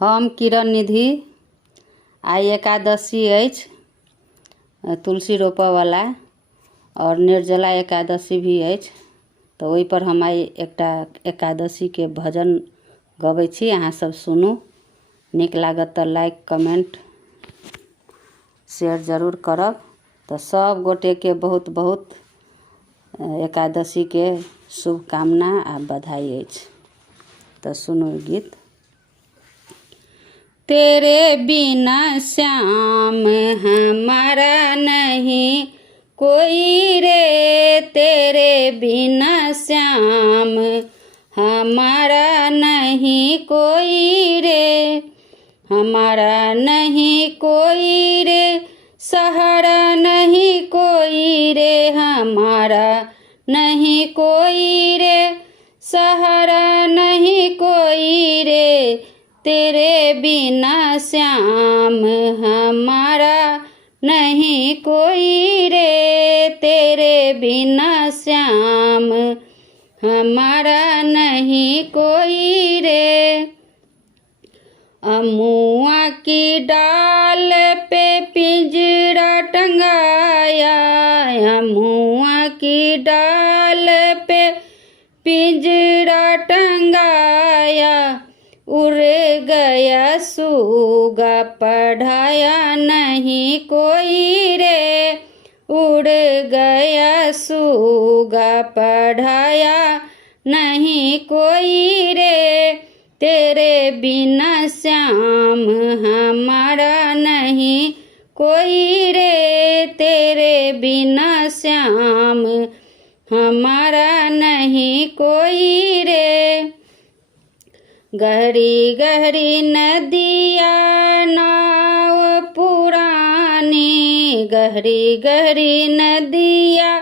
हम किरण निधि आई एकादशी अछि तुलसी रोपयवला और निर्जला एकादशी भी अछि। तो ओहि पर हम आई एकटा एकादशी के भजन गबै छी, अहाँ सब सुनू। नीक लागत तो लाइक कमेंट शेयर जरूर करब। तो सब गोटे के बहुत बहुत एकादशी के शुभकामना आ बधाई अछि। तो सुनू गीत। तेरे बिना श्याम हमारा नहीं कोई रे, तेरे बिना श्याम हमारा नहीं कोई रे, हमारा नहीं कोई रे, सहारा नहीं कोई रे, हमारा नहीं कोई रे, सहारा नहीं कोई रे, तेरे बिना श्याम हमारा नहीं कोई रे, तेरे बिना श्याम हमारा नहीं कोई रे। अमुआ की डाल पे पिंजरा टंगाया, अमुआ की डाल पे पिंजरा टंगाया, उड़ गया सूगा पढ़ाया नहीं कोई रे, उड़ गया सूगा पढ़ाया नहीं कोई रे, तेरे बिना श्याम हमारा नहीं कोई रे, तेरे बिना श्याम हमारा नहीं कोई रे। गहरी गहरी नदिया नाव पुरानी, गहरी गहरी नदिया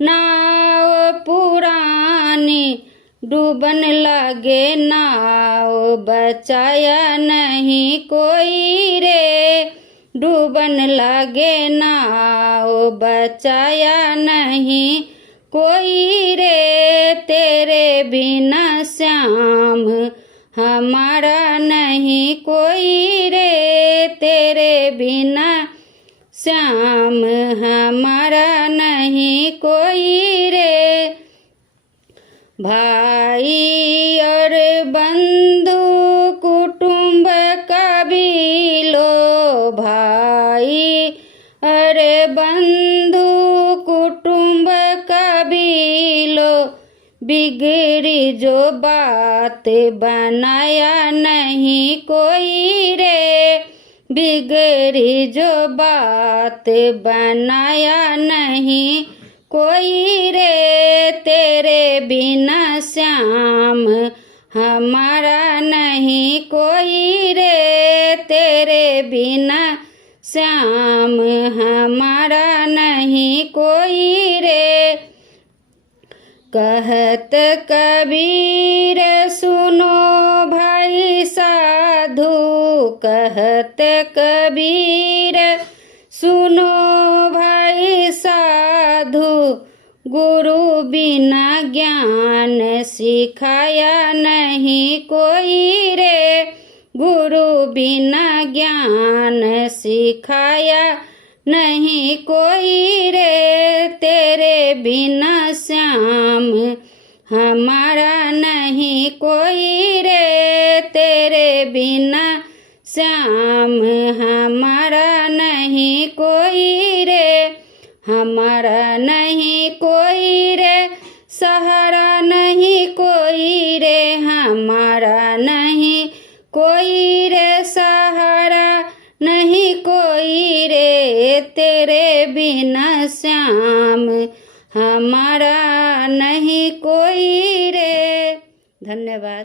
नाव पुरानी, डूबन लगे नाव बचाया नहीं कोई रे, डूबन लगे नाव बचाया नहीं कोई रे, तेरे बिना श्याम हमारा नहीं कोई रे, तेरे बिना श्याम हमारा नहीं कोई रे। भाई और बंधु कुटुंब कबीलो, भाई और बंधु कुटुंब कबीलो, बिगड़ी जो बात बनाया नहीं कोई रे, बिगड़ी जो बात बनाया नहीं कोई रे, तेरे बिना श्याम हमारा नहीं कोई रे, तेरे बिना श्याम हमारा नहीं कोई रे। कहत कबीर सुनो भाई साधु, कहत कबीर सुनो भाई साधु, गुरु बिना ज्ञान सिखाया नहीं कोई रे, गुरु बिना ज्ञान सिखाया नहीं कोई रे, तेरे बिना श्याम हमारा नहीं कोई रे, तेरे बिना श्याम हमारा नहीं कोई रे, हमारा नहीं कोई रे, सहारा नहीं कोई रे, हमारा नहीं कोई रे, सहारा नहीं कोई रे, तेरे बिना श्याम हमारा नहीं कोई रे। धन्यवाद।